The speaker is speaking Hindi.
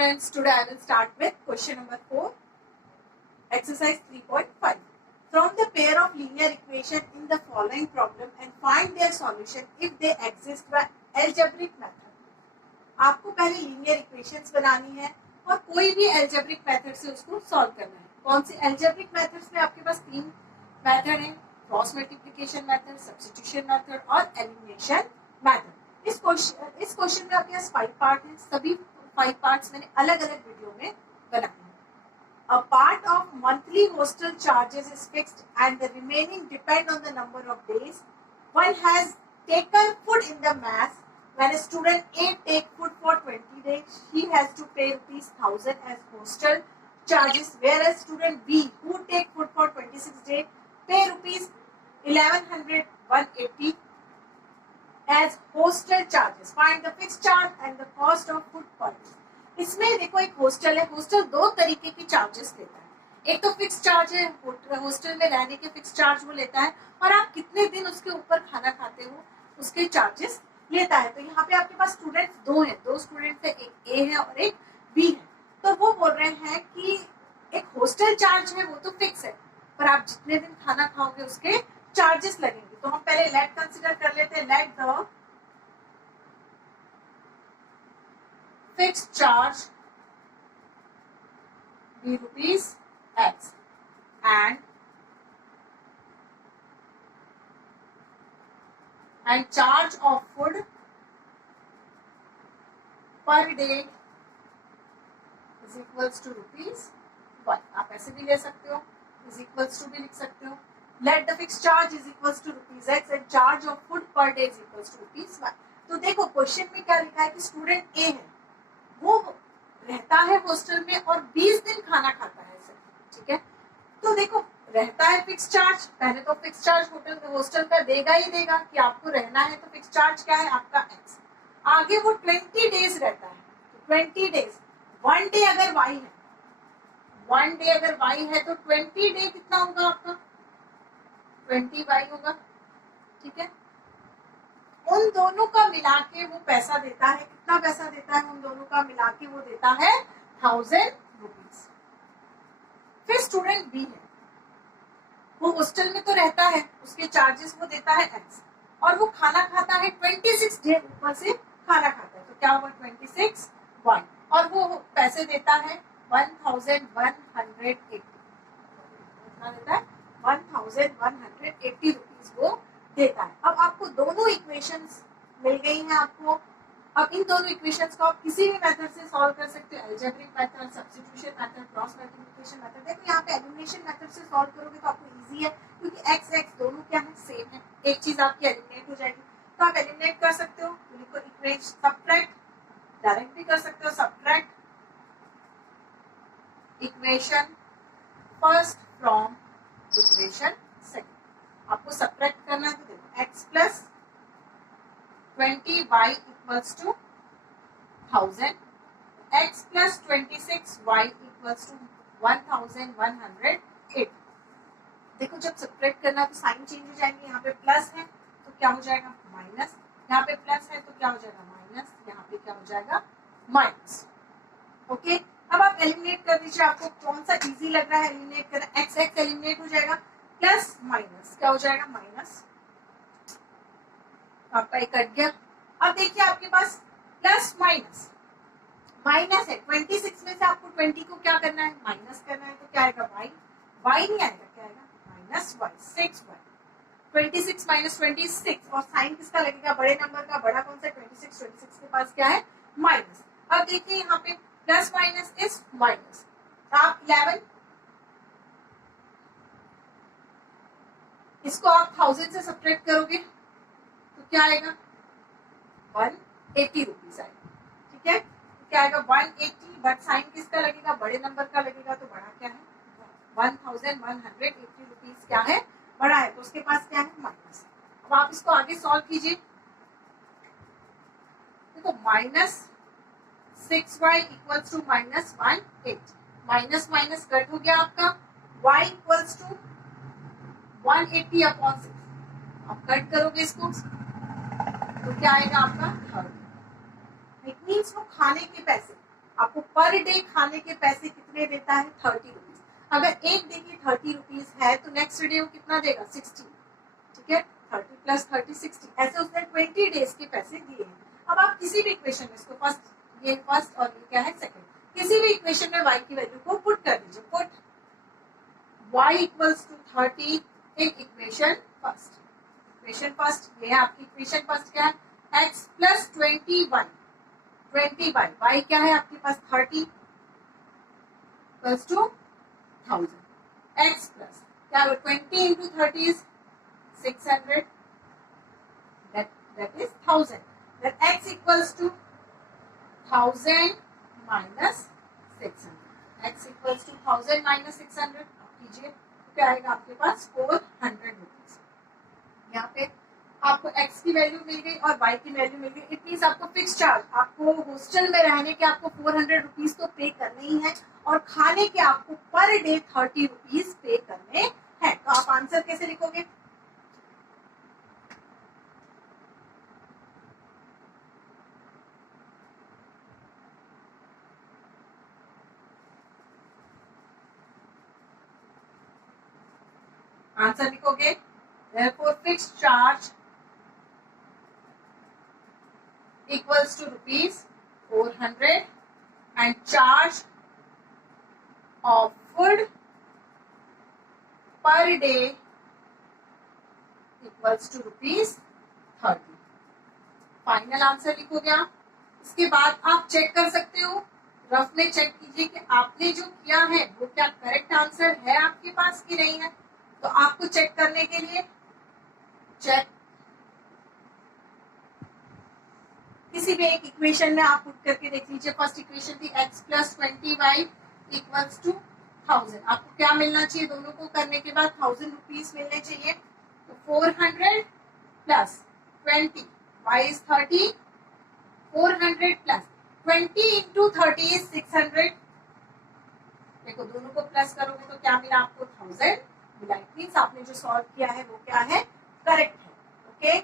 students, today I will start with question number 4, exercise 3.5. From the pair of linear equation in the following problem and find their solution if they exist by algebraic method. आपको पहले linear equations बनानी है और कोई भी algebraic method से उसको solve करना है. कौन सी algebraic methods में आपके पास 3 method हैं, cross multiplication method, substitution method और एलिमिनेशन मेथड. इस क्वेश्चन में आपके पास 5 पार्ट हैं. सभी 5 पार्ट्स मैंने अलग अलग वीडियो में बनाए हैं. A part of monthly hostel charges is fixed and the remaining depend on the number of days one has taken food in the mass. When a student A take food for 20 days, he has to pay ₹1000 as hostel charges, whereas student B who take food for 26 days pay ₹1100 180 as hostel charges. Find the fixed charge and the cost of food per day. इसमें देखो एक हॉस्टल है. हॉस्टल 2 तरीके की चार्जेस लेता है. एक तो फिक्स चार्ज है, हॉस्टल में रहने के फिक्स चार्ज वो लेता है और आप कितने दिन उसके ऊपर खाना खाते हो उसके चार्जेस लेता है. तो यहाँ पे आपके पास स्टूडेंट्स 2 हैं, 2 स्टूडेंट्स है, एक ए है और एक बी है. तो वो बोल रहे हैं कि एक हॉस्टल चार्ज है वो तो फिक्स है पर आप जितने दिन खाना खाओगे उसके चार्जेस लगेंगे. तो हम पहले लेट कंसिडर कर लेते हैं. Let the fixed charge be ₹X and charge of food per day is equals to ₹1. आप ऐसे भी ले सकते हो, is equals to भी लिख सकते हो. Let the fixed charge is equals to ₹X and charge of food per day is equals to ₹1. तो देखो क्वेश्चन में क्या लिखा है कि स्टूडेंट ए है, वो रहता है हॉस्टल में और 20 दिन खाना खाता है सर. ठीक है, तो देखो रहता है फिक्स चार्ज, पहले तो फिक्स चार्ज हॉस्टल का देगा ही देगा कि आपको रहना है. तो फिक्स चार्ज क्या है आपका X. आगे वो 20 डेज रहता है. 20 डेज 1 डे अगर Y है, 1 डे अगर Y है तो 20 डे कितना होगा आपका 20Y होगा. ठीक है, उन दोनों का मिला के वो पैसा देता है. कितना पैसा देता है उन दोनों का मिला के? वो देता है ₹1000. फिर स्टूडेंट बी है, वो हॉस्टल में तो रहता है, उसके चार्जेस वो देता है X और वो खाना खाता है 26 डे ऊपर से खाना खाता है. तो क्या होगा 26Y और वो पैसे देता है 1180. कितना देता है 1180 रुपीज वो देता है. अब आपको दोनों इक्वेशंस मिल गई हैं आपको. अब इन दोनों इक्वेशंस को आप किसी भी मेथड से सॉल्व कर सकते हो. Algebraic method, substitution method, cross multiplication method. देखो यहाँ पे एलिमिनेशन मेथड से सॉल्व करोगे तो आपको इजी है क्योंकि x दोनों क्या है सेम है. एक चीज आपकी एलिमिनेट हो जाएगी तो आप एलिमिनेट कर सकते हो. लिखो इक्वेशन सब्ट्रैक्ट, डायरेक्ट भी कर सकते हो. Subtract equation first from equation second. आपको सब्ट्रैक्ट करना है तो देखो x plus 20y equals to 1000, x plus 26y equals to 1180. देखो जब सब्ट्रैक्ट करना है तो साइन चेंज हो जाएंगे. यहाँ पे प्लस है तो क्या हो जाएगा माइनस, यहाँ पे प्लस है तो क्या हो जाएगा माइनस, यहाँ पे क्या हो जाएगा माइनस. ओके, अब आप एलिमिनेट कर दीजिए. आपको कौन सा इजी लग रहा है एलिमिनेट करना? x एलिमिनेट हो जाएगा, प्लस माइनस क्या हो जाएगा माइनस. आपका एक कट गया. अब देखिए आपके पास प्लस माइनस माइनस है. 26 में से आपको 20 को क्या करना है माइनस करना है. तो क्या आएगा y नहीं आएगा, क्या आएगा माइनस y 6y. 26 माइनस 26 और साइन किसका लगेगा बड़े नंबर का. बड़ा कौन सा 26 के पास क्या है माइनस. अब देखिए यहाँ पे प्लस माइनस इज माइनस. आप 11 इसको आप 1000 से सब्ट्रैक्ट करोगे तो क्या आएगा 180 रुपीज आएगा. ठीक है, तो क्या आएगा 180. बट साइन किसका लगेगा बड़े नंबर का लगेगा. तो बड़ा क्या है 1180 रुपीज क्या है बड़ा है. तो उसके पास क्या है माइनस. अब आप इसको आगे सॉल्व कीजिए. देखो minus 6y equals to minus 180. Minus minus cut हो गया आपका. y equals to 180 upon 6. अब कट करोगे इसको तो क्या आएगा आपका 30. इट मीन्स वो खाने के पैसे आपको पर डे खाने के पैसे कितने देता है 30 रुपीज। अगर एक डे की 30 रुपीज है तो नेक्स्ट डे वो कितना देगा 60, ठीक है 30 प्लस 30 60, ऐसे उसने 20 डेज के पैसे दिए हैं। अब आप किसी भी इक्वेशन में इसको ये फर्स्ट और ये क्या है सेकंड, किसी भी इक्वेशन में y की वैल्यू को पुट कर दीजिए। Put y equals to 30 in equation first. Equation first ये है आपकी इक्वेशन फर्स्ट क्या है x plus 20y 20 by y क्या है आपके पास 30 प्लस टू 1000 x प्लस क्या 20 into 30 is 600 that is 1000 then x equals to 1000 minus 600 x equals to 1000 minus 600 कीजिए क्या आएगा आपके पास 400 रुपीज। यहाँ पे आपको x की वैल्यू मिल गई और y की वैल्यू मिल गई। इट मींस आपको फिक्स चार्ज, आपको हॉस्टल में रहने के आपको 400 रुपीज तो पे करने ही है और खाने के आपको पर डे 30 रुपीज पे करने हैं। तो आप आंसर कैसे लिखोगे? आंसर लिखोगे therefore fixed charge equals to rupees 400 and charge of food per day equals to rupees 30। Final answer लिखोगे आप। इसके बाद आप चेक कर सकते हो, रफ में चेक कीजिए कि आपने जो किया है वो क्या करेक्ट आंसर है आपके पास कि नहीं है। तो आपको चेक करने के लिए चेक किसी भी एक इक्वेशन में आप पुट करके देख लीजिए। फर्स्ट इक्वेशन थी x plus 20y equals to 1000। आपको क्या मिलना चाहिए? दोनों को करने के बाद 1000 रुपीज मिलने चाहिए। तो 400 plus 20 y is 30 400 plus 20 into 30 is 600। देखो दोनों को प्लस करोगे तो क्या मिला आपको 1000 मिला। मीन्स आपने जो सॉल्व किया है वो क्या है करेक्ट है। ओके